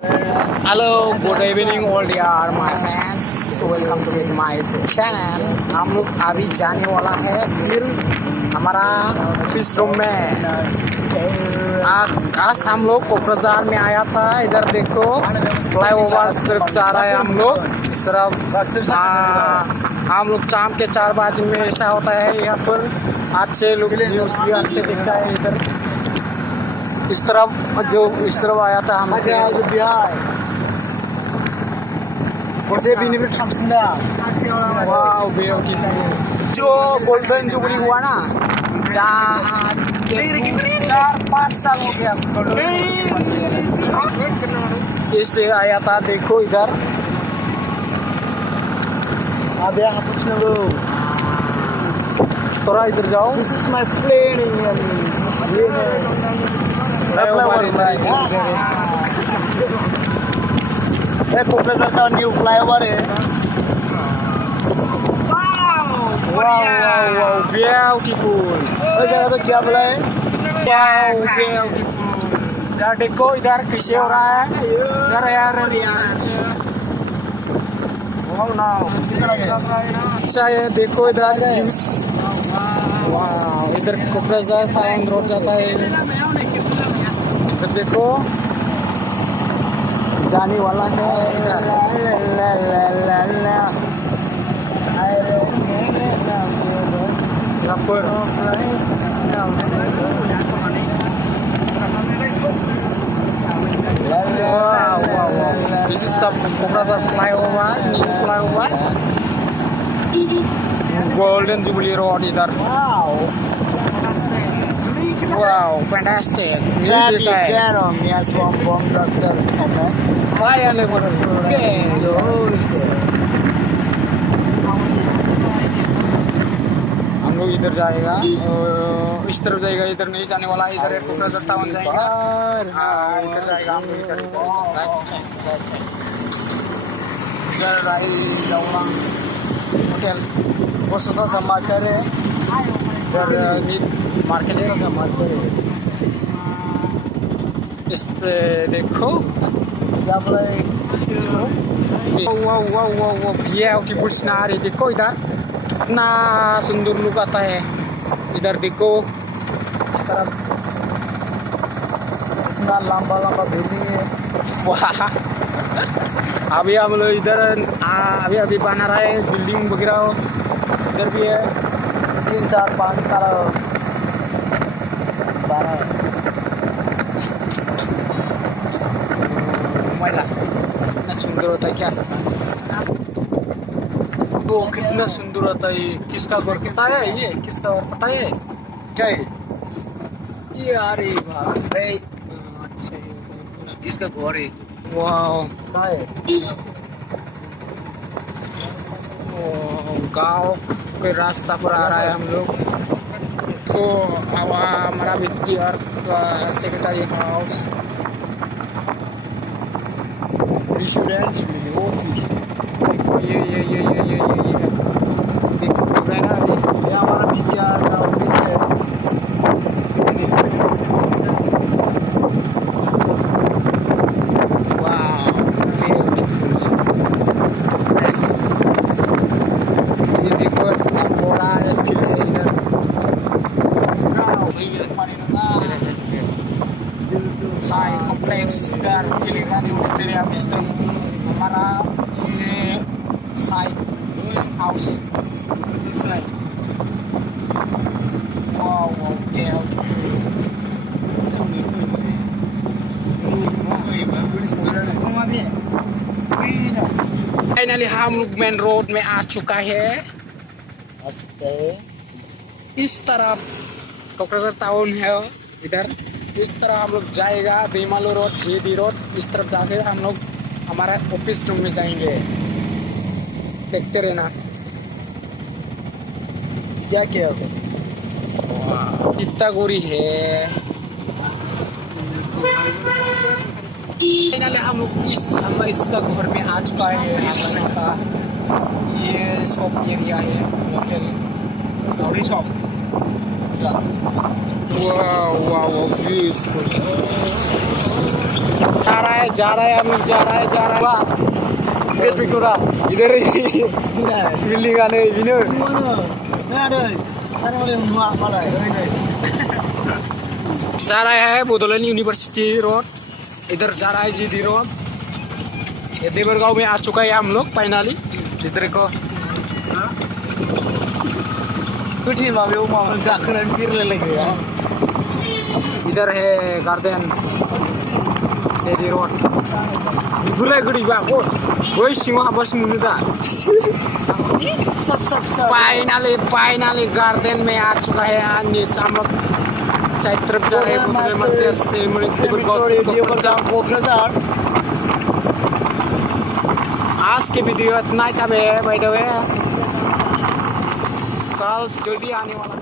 Hello good evening all यार my fans, welcome to with my YouTube channel. हम लोग अभी जाने वाला है फिर हमारा ऑफिस रूम में। आज हम लोग कोकराझार में आया था। इधर देखो फ्लाईओवर तरफ जा रहा है हम लोग। इस तरफ हम लोग शाम के 4 बजे में ऐसा होता है यहाँ पर। अच्छे लोग न्यूज़ भी अच्छे दिखता है इधर। इस तरफ आया था हम जो गोल्डन जुबली हुआ ना, 4-5 साल हो गया इससे आया था। देखो इधर अब यहाँ कुछ न लो, थोड़ा इधर जाओ। This is my plane. ये है कोकराझार का न्यू फ्लाईओवर है। Wow beautiful. इस जगह पे क्या बोला है? Wow beautiful. यार देखो इधर कैसे हो रहा है इधर यार। अच्छा है, देखो इधर व्यूज। वाह, इधर कोकराझार सायन रोड जाता है। इधर देखो जाने वाला है इधर। यहाँ पर this is the Kokrasar flyover, new flyover, Golden Jubilee Road इधर। Wow, fantastic. हम लोग इधर जाएगा, इस तरफ जाएगा। इधर नहीं जाने वाला, इधर कोकराझार टाउन जाएगा। इधर जाएगा हम लोग इधर होटल वसुधा समाकर है। मार्केट है। इस देखो क्या बोला है? वो ब्यूटीफुल सीनरी। देखो इधर कितना सुंदर लुक आता है। इधर देखो इस तरफ इतना लंबा लंबा बिल्डिंग है। वाह, अभी हम लोग इधर अभी बना रहा है बिल्डिंग वगैरह। इधर भी है 3-4-5 साल बना है। कितना सुंदर होता है क्या? वो कितना सुंदर होता है। किसका घर पता है? ये किसका घर पता है? क्या है ये? अरे बाप रे, किसका घर है? वाह, गाँव के रास्ता पर आ रहा है हम लोग। तो हमारा विद्यार का सेक्रेटरी हाउस, रेसिडेंस ऑफिस। ये देख रहे हैं ना अभी। ये हमारा विद्यार का ऑफिस है। ये देखो इतना बड़ा है फील्ड है इधर। साइड कॉम्प्लेक्स इधर हमारा ये साइड हाउस। फाइनली हम लोग मेन रोड में आ चुका है। इस तरफ कोकराझार टाउन है इधर। इस तरह हम लोग जाएगा दीमालू रोड, जीडी रोड। इस तरफ जाके हम लोग हमारा ऑफिस रूम में जाएंगे। देखते रहना। क्या क्या कितना गोरी है। फाइनली हम लोग इसका घर में आ चुका है। हम का ये शॉप एरिया है, लोकल शॉप। Wow, beautiful. जा रहा है हम लोग जा रहा है वाह इधर ही बिल्डिंग आने बिनो जा रहा है बोडोलैंड यूनिवर्सिटी रोड इधर जा रहा है जीडी रोड ये देवरगांव में आ चुका है हम लोग फाइनली जिधर को इधर है गार्डन सेडी रोड भूले गड़ी बा बस वही सिंह बस मुनुदा फाइनली गार्डन में आ चुका है अन्य चामक चैत्र जा रहे बोले मध्य से आज के वीडियो इतना ही था भाई द वे कल जल्दी आने वाला